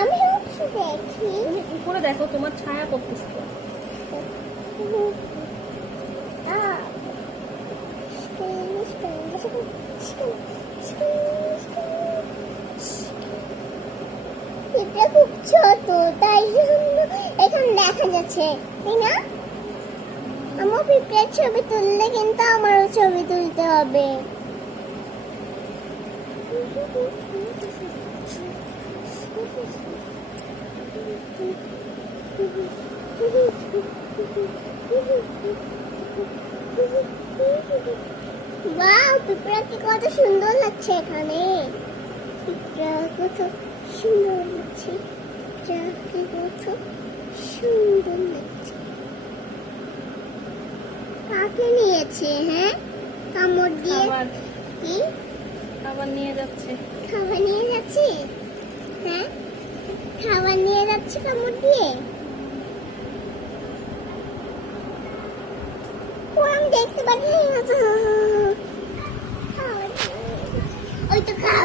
আমি উঠে দেখি। উপরে দেখো, তোমার ছায়া করতেছে। এটা খুব ছোট, তাই জন্য এখানে দেখা যাচ্ছে, তাই না? আমার পিঁপড়ের ছবি তুললে কিন্তু আমারও ছবি তুলতে হবে। ওয়াও, পিঁপড়াকে কত সুন্দর লাগছে এখানে। পিঁপড়া কত সুন্দর লাগছে, পিঁপড়াকে কত সুন্দর লাগছে। কাকে নিয়েছে? হ্যাঁ, কামড় দিয়ে। খাবার কি খাবার নিয়ে যাচ্ছে। খাবার নিয়ে যাচ্ছে? হ্যাঁ, খাবার নিয়ে যাচ্ছে কামড় দিয়ে। ও, আমি দেখতে পাচ্ছি না তো। ওই তো খাবার।